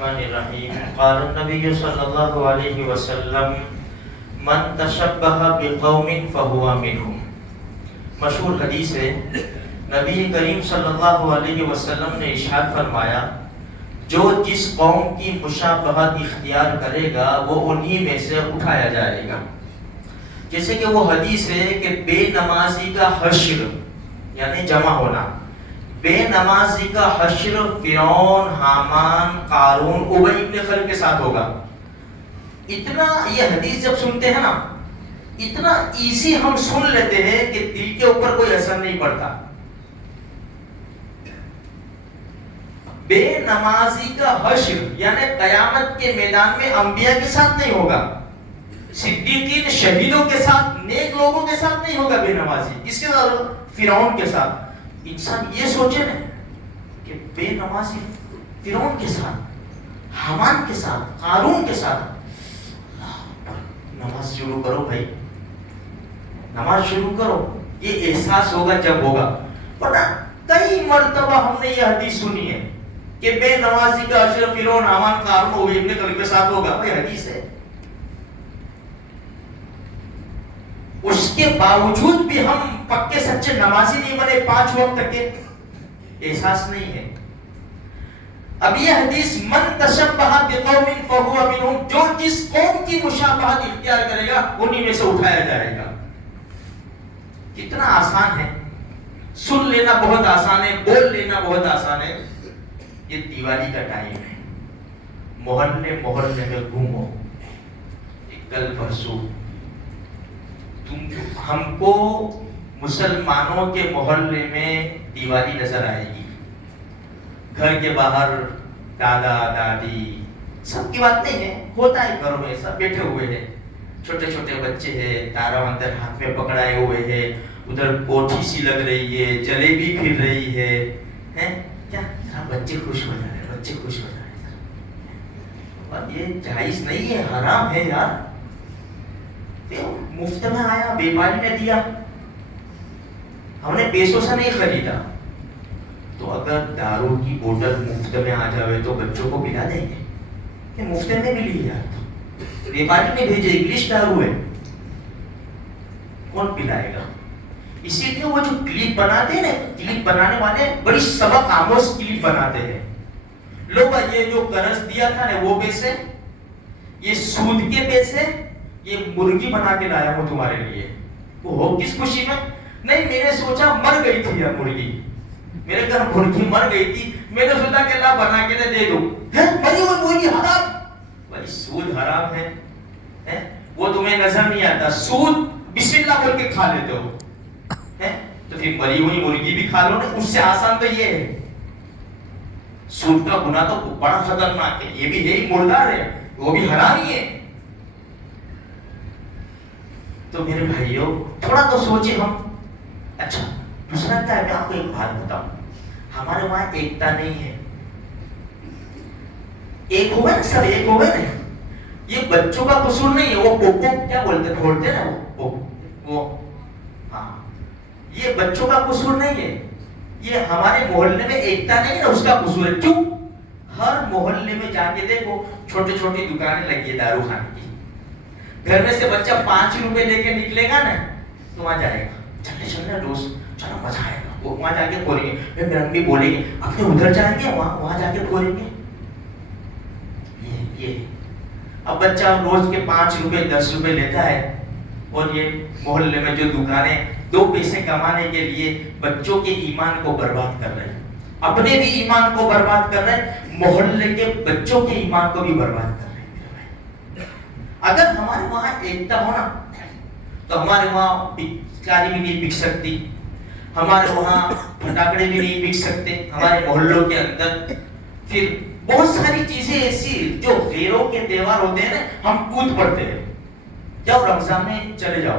الرحمن الرحیم قال النبی صلی اللہ علیہ وسلم من تشبہ بقوم فہو منہم. مشہور حدیث ہے. نبی کریم صلی اللہ علیہ وسلم نے ارشاد فرمایا جو جس قوم کی مشابہت اختیار کرے گا وہ انہی میں سے اٹھایا جائے گا. جیسے کہ وہ حدیث ہے کہ بے نمازی کا حشر یعنی جمع ہونا. بے نمازی کا حشر فرعون، حامان، قارون، ابی ابن خلف کے ساتھ ہوگا. اتنا یہ حدیث جب سنتے ہیں نا اتنا ایزی ہم سن لیتے ہیں کہ دل کے اوپر کوئی اثر نہیں پڑتا. بے نمازی کا حشر یعنی قیامت کے میدان میں انبیاء کے ساتھ نہیں ہوگا، صدیقین، شہیدوں کے ساتھ، نیک لوگوں کے ساتھ نہیں ہوگا. بے نمازی کس کے ساتھ؟ فرعون کے ساتھ. انسان یہ سوچے نا کہ بے نمازی فرعون کے ساتھ، حامان کے ساتھ، قارون کے ساتھ. نماز شروع کرو بھائی، نماز شروع کرو. یہ احساس ہوگا جب ہوگا. ورنہ کئی مرتبہ ہم نے یہ حدیث سنی ہے کہ بے نمازی کا حشر فرعون، حامان، قارون، ابی ابن خلف کے ساتھ ہوگا. بھائی حدیث ہے. اس کے باوجود بھی ہم پکے سچے نمازی نہیں بنے 5 وقت تک کے احساس نہیں ہے. اب یہ حدیث من تشبہ بقوم فہو منہم، جو جس قوم کی مشابہت اختیار کرے گا انہی میں سے اٹھایا جائے گا. کتنا آسان ہے. سن لینا بہت آسان ہے، بول لینا بہت آسان ہے. یہ دیوالی کا ٹائم ہے، محلے محلے میں گھومو. کل پرسوں ہم کو مسلمانوں کے محلے میں دیوالی نظر آئے گی. گھر کے باہر دادا دادی، سب کی بات نہیں ہے، ہوتا ہے گھروں میں سب بیٹھے ہوئے ہیں، چھوٹے چھوٹے بچے ہیں، تارا مندر ہاتھ میں پکڑائے ہوئے ہیں، ادھر کوٹھی سی لگ رہی ہے، جلیبی پھر رہی ہے. کیا بچے خوش ہو جائے، بچے خوش ہو جائے. اور یہ جائز نہیں ہے، حرام ہے یار. مفت میں آیا، بیماری نے دیا، ہم نے پیسوں سے نہیں خریدا. تو اگر دارو کی بوتل مفت میں آ جائے تو بچوں کو پلا دیں گے کہ مفت میں ملی یار. تو بیماری نے بھیجے، انگلش دارو ہے، کون پلائے گا؟ اسی لیے وہ جو کلپ بناتے ہیں نا، کلپ بنانے والے بڑی سبق آموز کلپ بناتے ہیں. لوگ یہ جو قرض دیا تھا نا وہ پیسے، یہ سود کے پیسے، یہ مرغی بنا کے لایا ہوں تمہارے لیے. وہ ہو کس خوشی میں؟ نہیں، میں نے سوچا مر گئی تھی یار مرغی، میرے گھر مرغی مر گئی تھی، میں نے سوچا کہ اللہ بنا کے دے دو. بھائی وہ مرغی حرام، بھائی سود حرام ہے. وہ تمہیں نظر نہیں آتا، سود بسم اللہ بول کے کھا لیتے ہو. تو پھر مری ہوئی مرغی بھی کھا لو نا. اس سے آسان تو یہ ہے. سود کا گناہ تو بڑا خطرناک ہے، یہ بھی یہی مردار ہے، وہ بھی حرام ہی ہے. تو میرے بھائیوں تھوڑا تو سوچیں ہم. اچھا دوسرا کیا ہے، میں آپ کو ایک بات بتاؤں. ہمارے وہاں ایکتا نہیں ہے. ایک ہوئے نا، سب ایک ہوئے نا. یہ بچوں کا قصور نہیں ہے. وہ پوپو کیا بولتے کھولتے نا وہ ہاں، یہ بچوں کا قصور نہیں ہے. یہ ہمارے محلے میں ایکتا نہیں ہے نا، اس کا قصور ہے. کیوں؟ ہر محلے میں جا کے دیکھو چھوٹی چھوٹی دکانیں لگی ہے دارو خانے کی. گھر میں سے بچہ 5 روپے لے کے نکلے گا نا تو وہاں جائے گا، چلے دوست چلو مزہ آئے گا. وہ وہاں جا کے کھولیں گے. پھر میرے امی بولیں گے اپنے ادھر جائیں گے، وہاں جا کے کھولیں گے. یہ اب بچہ روز کے 5 روپے 10 روپے لیتا ہے، اور یہ محلے میں جو دکانیں 2 پیسے کمانے کے لیے بچوں کے ایمان کو برباد کر رہے ہیں، اپنے بھی ایمان کو برباد کر رہے ہیں، محلے کے بچوں کے ایمان کو بھی برباد کر رہے ہیں. اگر ہمارے وہاں ایکتا ہونا تو ہمارے وہاں پچکاری بھی نہیں بک سکتی، ہمارے وہاں پٹاخے بھی نہیں بک سکتے ہمارے محلوں کے اندر. پھر بہت ساری چیزیں ایسی جو غیروں کے تہوار ہوتے ہیں نا ہم کود پڑتے ہیں. جب رمضان میں چلے جاؤ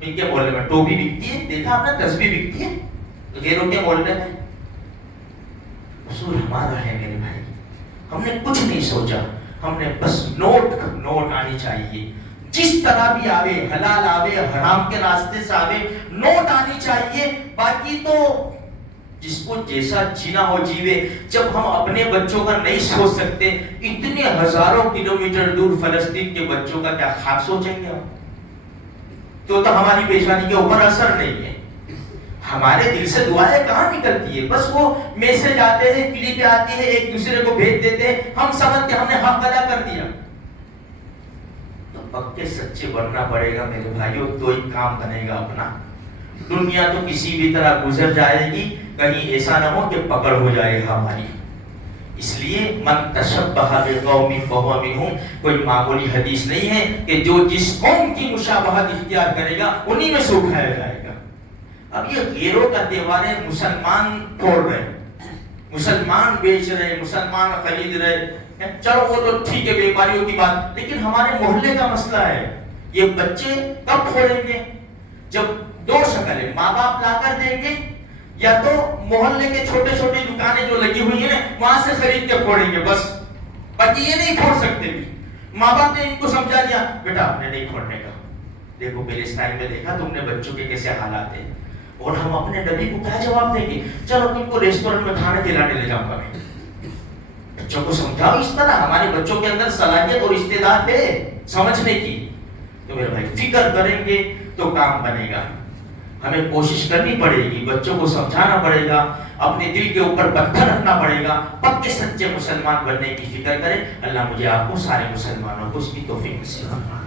ان کے محلے میں ٹوپی بکتی ہے، دیکھا آپ نے، تسبیح بکتی ہے غیروں کے محلے میں. اصول ہمارا ہے میرے بھائی، ہم نے کچھ نہیں سوچا، ہم نے بس نوٹ آنی چاہیے. جس طرح بھی آوے، حلال آوے حرام کے راستے سے آوے، نوٹ آنی چاہیے. باقی تو جس کو جیسا جینا ہو جیوے. جب ہم اپنے بچوں کا نہیں سوچ سکتے, اتنے ہزاروں کلومیٹر دور فلسطین کے بچوں کا کیا خواب سوچیں گے ہم؟ تو ہماری پیشانی کے اوپر اثر نہیں ہے. ہمارے دل سے دعائیں کہاں نکلتی ہے؟ بس وہ میسج آتے ہیں, کلپیں آتی ہے, ایک دوسرے کو بھیج دیتے ہیں, ہم سمجھتے ہم نے حق ادا کر دیا. تو پکے سچے بننا پڑے گا میرے بھائیوں, تو ایک کام بنے گا اپنا. دنیا تو کسی بھی طرح گزر جائے گی, کہیں ایسا نہ ہو کہ پکڑ ہو جائے گا ہماری. اس لیے من تشبہ بقوم فہو منہم, کوئی معمولی حدیث نہیں ہے کہ جو جس قوم کی مشابہت اختیار کرے گا انہی میں سے اٹھایا جائے گا. اب یہ غیروں کا تہوار ہے, مسلمان توڑ رہے, مسلمان بیچ رہے, مسلمان خرید رہے, چلو وہ تو ٹھیک ہے بیپاریوں کی بات, لیکن ہمارے محلے کا مسئلہ ہے. یہ بچے کب پھوڑیں گے؟ جب دو شکل ہے, ماں باپ لا کر دیں گے, یا تو محلے کے چھوٹے چھوٹی دکانیں جو لگی ہوئی ہیں وہاں سے خرید کے پھوڑیں گے. بس بچے یہ نہیں پھوڑ سکتے بھی. ماں باپ نے ان کو سمجھا دیا بیٹا آپ نے نہیں پھوڑنے کا. دیکھو پیلسٹائن میں دیکھا تم نے بچوں کے کیسے حالات ہیں, اور ہم اپنے نبی کو کیا جواب دیں گے؟ چلو تم کو ریسٹورنٹ میں کھانا کھلانے لے جاؤں گا. بچوں کو سمجھاؤ اس طرح, ہمارے بچوں کے اندر صلاحیت اور استعداد ہے سمجھنے کی. تو میرے بھائی فکر کریں گے تو کام بنے گا. ہمیں کوشش کرنی پڑے گی, بچوں کو سمجھانا پڑے گا, اپنے دل کے اوپر پتھر رکھنا پڑے گا, پکے سچے مسلمان بننے کی فکر کریں. اللہ مجھے آپ کو سارے مسلمانوں کو اس کی توفیق نصیب فرمائے.